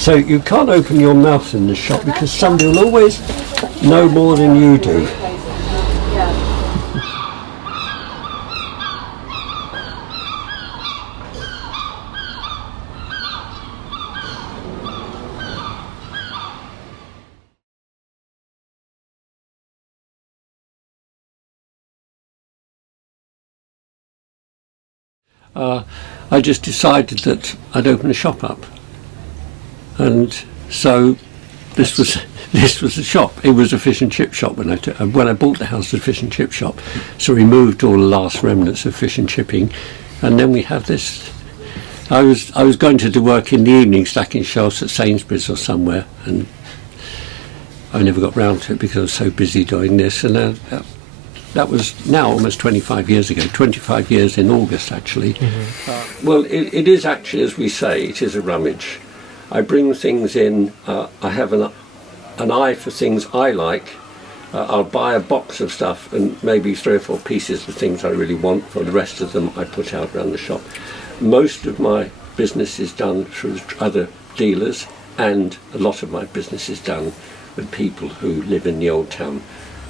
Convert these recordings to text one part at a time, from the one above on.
So you can't open your mouth in the shop because somebody will always know more than you do. I just decided that I'd open a shop up, and so this was the shop. It was a fish and chip shop when I bought the house. It was a fish and chip shop, so we moved all the last remnants of fish and chipping, and then we have this. I was going to do work in the evening, stacking shelves at Sainsbury's or somewhere, and I never got round to it because I was so busy doing this, and. That was now almost 25 years ago, 25 years in August actually. Mm-hmm. Well, it is actually, as we say, it is a rummage. I bring things in, I have an eye for things I like. I'll buy a box of stuff and maybe 3 or 4 pieces of things I really want. For the rest of them I put out around the shop. Most of my business is done through other dealers, and a lot of my business is done with people who live in the Old Town,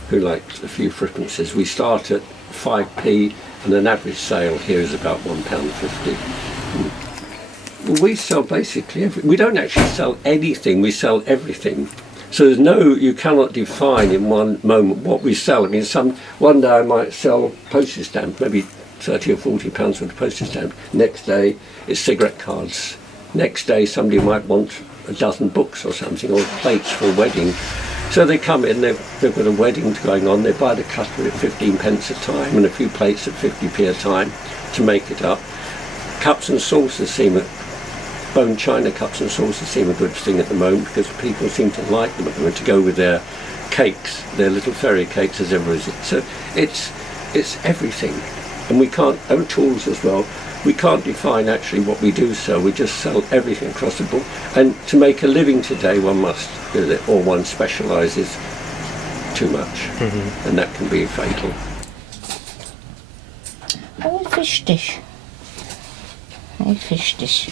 who like a few frippances. We start at 5p, and an average sale here is about £1.50. Well, we sell basically we don't actually sell anything, we sell everything. So you cannot define in one moment what we sell. I mean, one day I might sell postage stamps, maybe 30 or 40 pounds worth of postage stamps. Next day it's cigarette cards. Next day somebody might want a dozen books or something, or plates for a wedding. So they come in, they've got a wedding going on, they buy the cutlery at 15p a time and a few plates at 50p a time to make it up. Cups and saucers bone china cups and saucers seem a good thing at the moment because people seem to like them at the moment to go with their cakes, their little fairy cakes as ever is it. So it's everything. And we can't, and tools as well, we can't define actually what we do sell, we just sell everything across the board. And to make a living today one must do it, or one specialises too much, and that can be fatal. Oh, fish dish. A fish dish.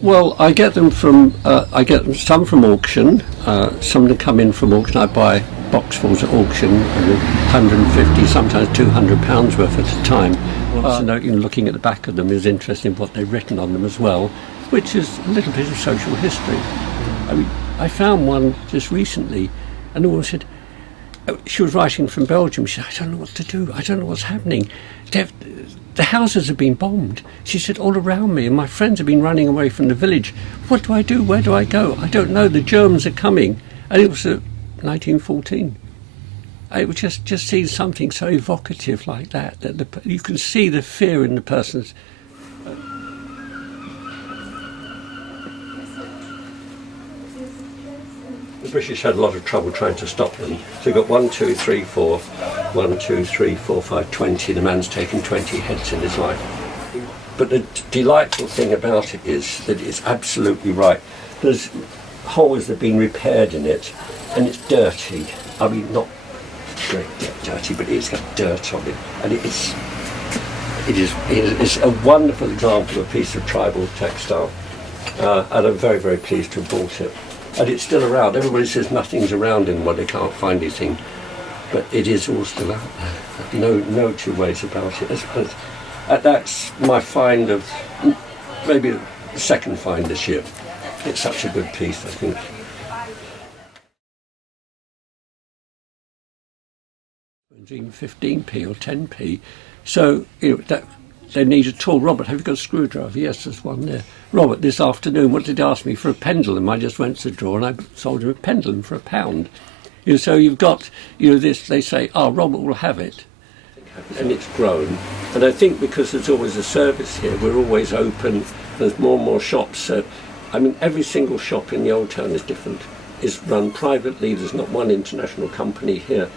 Well, I get them some from auction. Some of them come in from auction. I buy boxfuls at auction, 150, sometimes £200 worth at a time. Looking at the back of them is interesting what they've written on them as well, which is a little bit of social history. I mean, I found one just recently, and the woman said, she was writing from Belgium. She said, I don't know what to do. I don't know what's happening. The houses have been bombed. She said, all around me, and my friends have been running away from the village. What do I do? Where do I go? I don't know. The Germans are coming. And it was 1914. I would just see something so evocative like that you can see the fear in the person's. The British had a lot of trouble trying to stop them. So you've got 1, 2, 3, 4, 1, 2, 3, 4, 5, 20. The man's taken 20 heads in his life. But the delightful thing about it is that it's absolutely right. There's holes that have been repaired in it, and it's dirty. I mean, not great dirty, but it's got dirt on it, and it's a wonderful example of a piece of tribal textile, and I'm very, very pleased to have bought it. And it's still around. Everybody says nothing's around anymore, they can't find anything, but it is all still out there. No two ways about it. That's my find of, maybe the second find this year. It's such a good piece, I think. Even 15p or 10p. So they need a tool. Robert, have you got a screwdriver? Yes, there's one there. Robert, this afternoon, what did he ask me for? A pendulum. I just went to the drawer and I sold him a pendulum for £1. So you've got this. They say, Robert will have it, and it's grown. And I think because there's always a service here, we're always open. There's more and more shops. I mean, every single shop in the Old Town is different. It's run privately. There's not one international company here.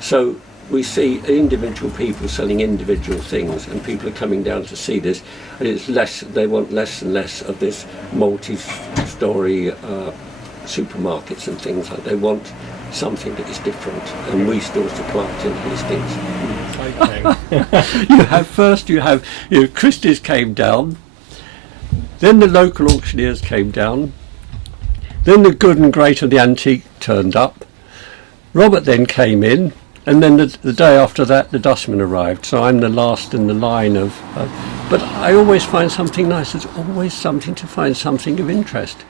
So we see individual people selling individual things, and people are coming down to see this. And it's less. They want less and less of this multi-story supermarkets and things like. They want something that is different, and we still supply it in Hastings. Okay. you have Christie's came down, then the local auctioneers came down, then the good and great of the antique turned up. Robert then came in, and then the day after that the dustman arrived. So I'm the last in the line of. But I always find something nice. There's always something to find something of interest.